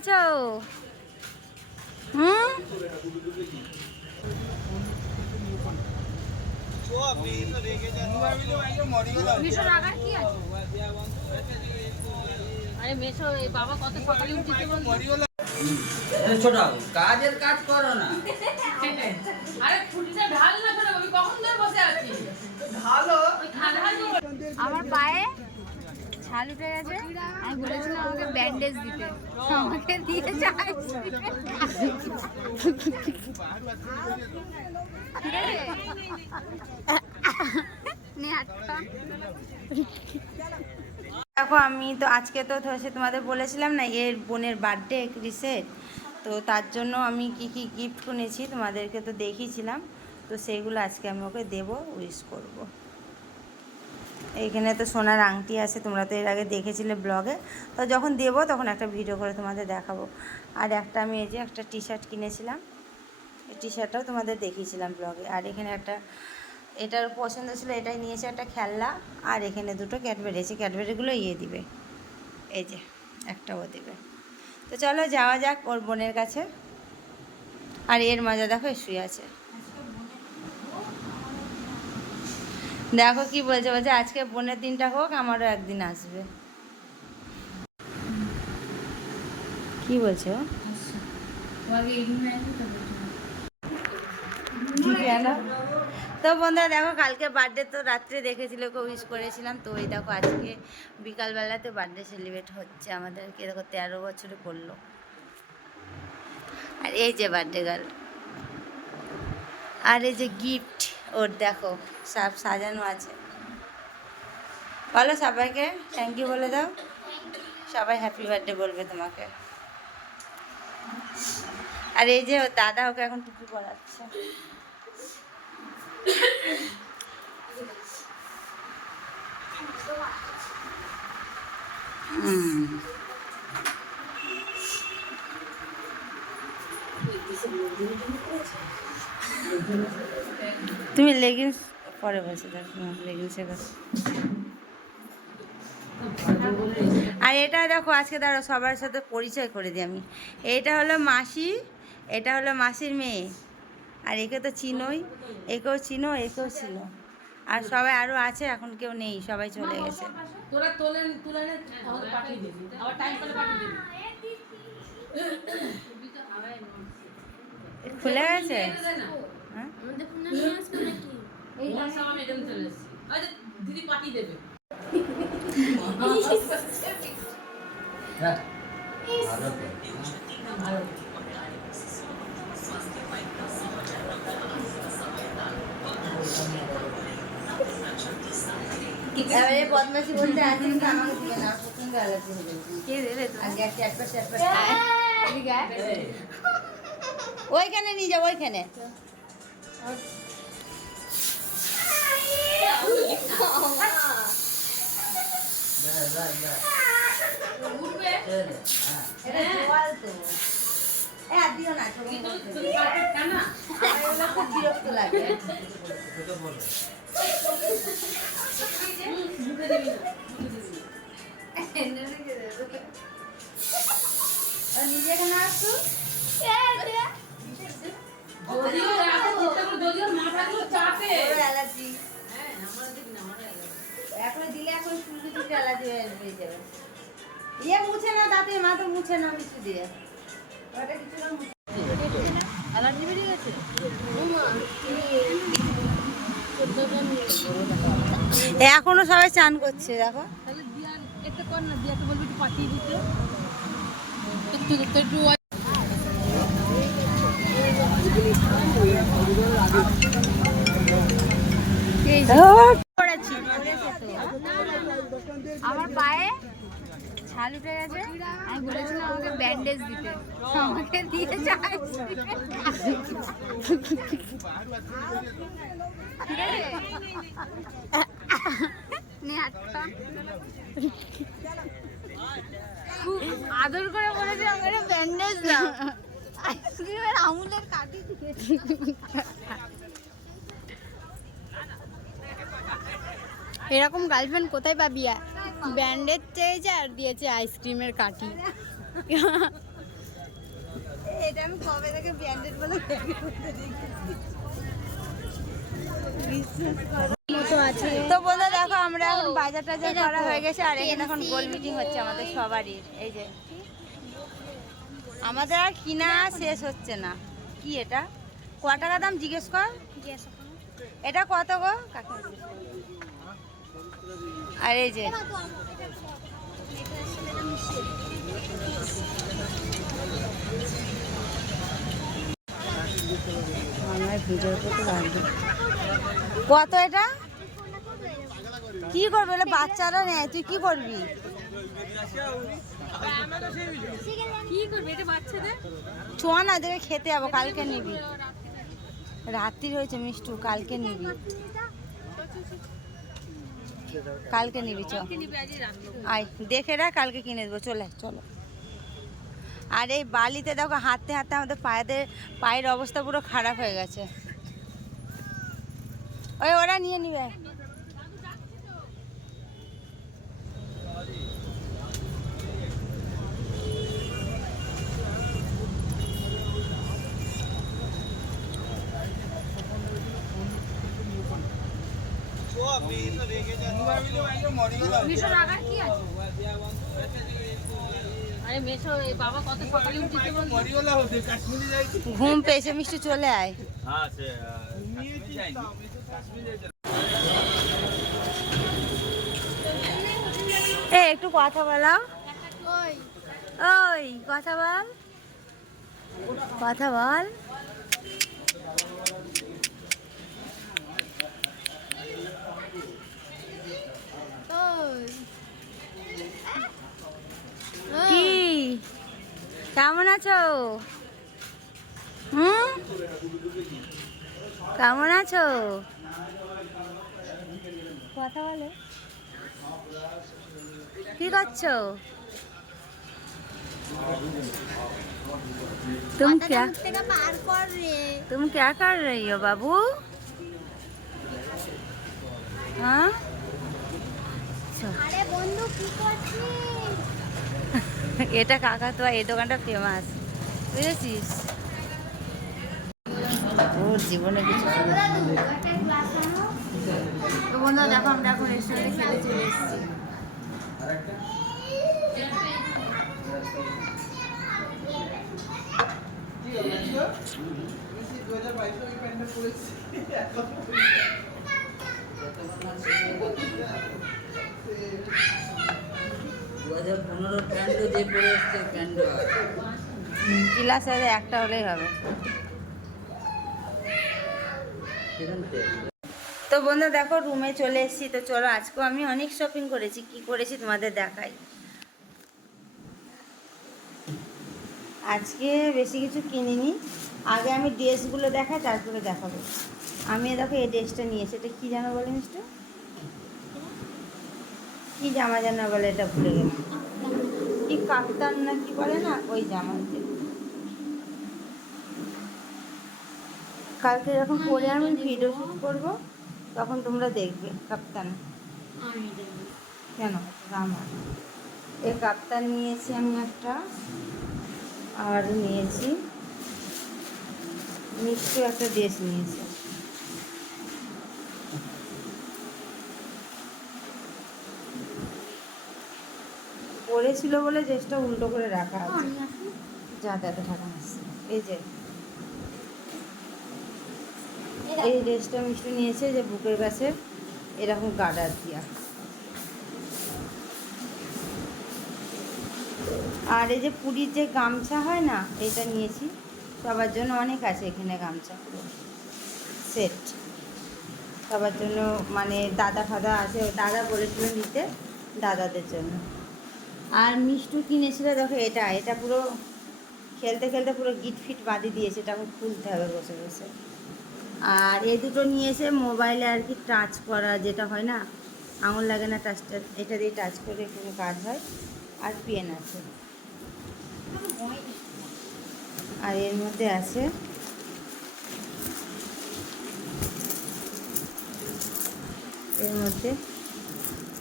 আছো? হুম, আরে মেশো বাবা কত সকালে উঠেছে ছোট কাজের কাজ করো না। আরে ছুটিটা ঢাল না করে আমি কখন ধরে বসে আছি ঢালো আমার পায়ে ছাল উঠে গেছে। আমি বলেছিলাম আমাকে ব্যান্ডেজ দিতে, আমাকে দিয়েছে ঠিক আছে। দেখো আমি তো আজকে তো হচ্ছে তোমাদের বলেছিলাম না এর বোনের বার্থডে ক্রিসের, তো তার জন্য আমি কি কি গিফট কিনেছি তোমাদেরকে তো দেখিয়েছিলাম, তো সেইগুলো আজকে আমি ওকে দেবো, উইশ করব। এইখানে তো সোনার আংটি আছে, তোমরা তো এর আগে দেখেছিলে ব্লগে, তো যখন দেবো তখন একটা ভিডিও করে তোমাদের দেখাবো। আর একটা আমি এই যে একটা টি শার্ট কিনেছিলাম, এই টি শার্টটাও তোমাদের দেখিয়েছিলাম ব্লগে। আর এখানে একটা এটার পছন্দ ছিল, এটাই নিয়েছে একটা খেলনা। আর এখানে দুটো ক্যাডবেরি আছে, ক্যাডবেরিগুলো দিবে, এই যে একটাও দেবে। তো চলো যাওয়া যাক ওর বোনের কাছে। আর এর মজা দেখো, শুয়ে আছে, দেখো কি বলছে, বলছে আজকে বোনের দিনটা হোক, আমারও একদিন আসবে। কি বলছে ও? তো বন্ধুরা দেখো, কালকে বার্থডে তো রাত্রে দেখেছিল, ওকে উইশ করেছিলাম। তো এই দেখো আজকে বিকালবেলাতে বার্থডে সেলিব্রেট হচ্ছে আমাদেরকে, দেখো 13 বছরে পড়লো। আর এই যে বার্থডে গার্ল, আর এই যে গিফট ওর, দেখো সব সাজানো আছে। বলো সবাইকে থ্যাংক ইউ বলে দাও, সবাই হ্যাপি বার্থডে বলবে তোমাকে। আর এই যে ওর দাদা ওকে এখন টুপি পরাচ্ছে। তুমি লেগিংস পরে বলছো, দেখো লেগিংসের কথা। আর এটা দেখো আজকে দাঁড়ো সবার সাথে পরিচয় করে দিই আমি। এটা হলো মাসি, এটা হলো মাসির মেয়ে। আর একে তো চিনোই, একেও চিনো, একেও চিনো। আর সবাই আরও আছে, এখন কেউ নেই, সবাই চলে গেছে। খুলে গেছে, দিদি পাঠিয়ে দেবে। এবারে বদমাশি বলতে আছে, কিন্তু আমাকে দিবে না, প্রচন্ড অ্যালার্জি হয়ে যাবে। কে দেবে তো আগে একটা ওইখানে নিয়ে যাবো, ওইখানে খুব বিরক্ত লাগে। নিজে এখানে আসছো, এখন দিলে এখন চুল কিছু অ্যালার্জি হয়ে যাবে। ইয়ে মুছে না দাঁতে, মা তো মুছে না কিছু দিয়ে, ওটা কিছু না অ্যালার্জি বেরিয়ে গেছে। এখনো সবাই চান করছে, দেখো তাহলে দিয়া একটা কর না, দিয়াকে বলবি একটু পাঠিয়ে দিতে, একটু আমার পায়ে ছাল উঠে গেছে। আমি বলেছিলাম আমাকে ব্যান্ডেজ দিতে, আমাকে দিয়েছে ঠিক আছে। খুব আদর করে বলেছে আমাকে ব্যান্ডেজ দাও, আইসক্রিমের আমুলের কাটি দিয়েছে। এরকম গার্লফ্রেন্ড কোথায় পাবি? ব্যান্ডেজ চেয়েছে আর দিয়েছে আইসক্রিমের কাঠি। এটা আমি কবে থেকে ব্র্যান্ডেড বলে তো বলে দেখো আমরা এখন বাজার টাজার করা হয়ে গেছে আর এখানে এখন গোল মিটিং হচ্ছে আমাদের সবারই। এই যে আমাদের আর কিনা শেষ হচ্ছে না। কি এটা ক টাকা দাম জিজ্ঞেস কর। এটা কত গো কাকা? আর এই যে আমার ভিডিও করতে পারবে কত? এটা কি করবে? এটা বাচ্চারা নেয়, তুই কি করবি? ছোঁয়া না, দেখে খেতে যাবো, কালকে নিবি। রাত্রি হয়েছে মিষ্টু, কালকে নিবি, কালকে নিবি। চ আয় দেখে রাখ, কালকে কিনে দেবো। চলে চলো। আর এই বালিতে দেখো হাঁটতে হাঁটতে আমাদের পায়ের অবস্থা পুরো খারাপ হয়ে গেছে। ওই ওরা নিয়ে নিবে। ঘুম পেয়েছে মিষ্টি, চলে আয়। একটু কথা বলো। ওই কথা বল, কথা বল। কি কেমন আছো? কেমন আছো? কথা বলো। কি করছো? तुम क्या कर रही हो बाबू? हाँ এটা কাকাতুয়া, এই দোকানটা ফেমাস, বুঝেছিস? ওর জীবনে কিছু তো বন্ধু দেখো আমরা এখন রেস্টুরেন্টে খেতে চলে এসেছি। ক্লাস একটা হলেই হবে। তো বন্ধু দেখো রুমে চলে এসেছি। তো চলো, আজকেও আমি অনেক শপিং করেছি। কি করেছি তোমাদের দেখাই। আজকে বেশি কিছু কিনিনি, আগে আমি ড্রেসগুলো দেখাই তারপরে দেখাবো। আমি দেখো এই ড্রেসটা নিয়েছি। এটা কী জানো বলে মিস্টার? কি জামা জানা বলে, এটা ভুলে গেলাম। কি কাপ্তান না কি বলে না, ওই জামা। কালকে যখন পরে আমি ভিডিও শ্যুট করবো তখন তোমরা দেখবে। কাপ্তান কেন রামা, এই কাপ্তান নিয়েছি আমি একটা, আর নিয়েছি মিষ্টি একটা ড্রেস নিয়েছি। পরেছিল বলে ড্রেসটা উল্টো করে রাখা আছে। যা দাদা ঠাকা আসছে। এই যে এই ড্রেসটা মিষ্টি নিয়েছে, যে বুকের কাছে এরকম গার্ডার দিয়া। আর এই যে পুরীর যে গামছা হয় না, এটা নিয়েছি সবার জন্য। অনেক আছে এখানে গামছা সেট সবার জন্য, মানে দাদা ফাদা আছে, দাদা বলেছিল নিতে, দাদাদের জন্য। আর মিষ্টু কিনেছিল দেখো এটা, এটা পুরো খেলতে খেলতে পুরো গিট ফিট বাঁধিয়ে দিয়েছে, এটা এখন খুলতে হবে বসে বসে। আর এই দুটো নিয়েছে মোবাইলে আর কি টাচ করা, যেটা হয় না আঙুল লাগে না টাচটা, এটা দিয়ে টাচ করে কোনো কাজ হয়। আর পেন আছে। আর এর মধ্যে আছে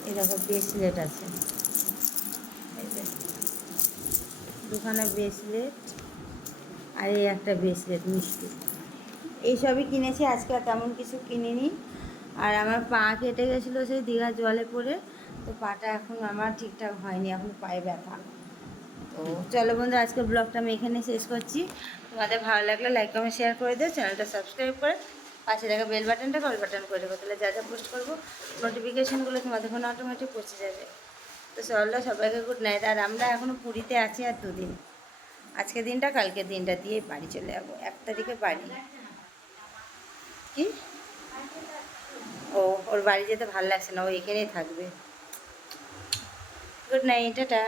এরকম ব্রেসলেট আছে, দুখানা ব্রেসলেট আর এই একটা ব্রেসলেট মিষ্টি, এইসবই কিনেছি। আজকে আর তেমন কিছু কিনিনি। আর আমার পা কেটে গেছিলো সেই দীঘার জলে পড়ে, তো পাটা এখন আমার ঠিকঠাক হয়নি, এখন পায়ে ব্যথা। তো চলো বন্ধু, আজকে ব্লগটা আমি এখানে শেষ করছি। তোমাদের ভালো লাগলে লাইক কমেন্ট শেয়ার করে দিও, চ্যানেলটা সাবস্ক্রাইব করে পাশে থাকা বেল বাটনটা কল বাটন করে দেবো, তাহলে যা যা পোস্ট করবো নোটিফিকেশানগুলো তোমাদের ফোনে অটোমেটিক পৌঁছে যাবে। তো চলো, সবাইকে গুড নাইট। আর আমরা এখনও পুরীতে আছি আর 2 দিন, আজকের দিনটা কালকের দিনটা দিয়ে বাড়ি চলে যাবো, 1 তারিখে বাড়ি। কি? ও, ওর বাড়ি যেতে ভালো লাগছে না, ও এখানেই থাকবে। Good night, tata.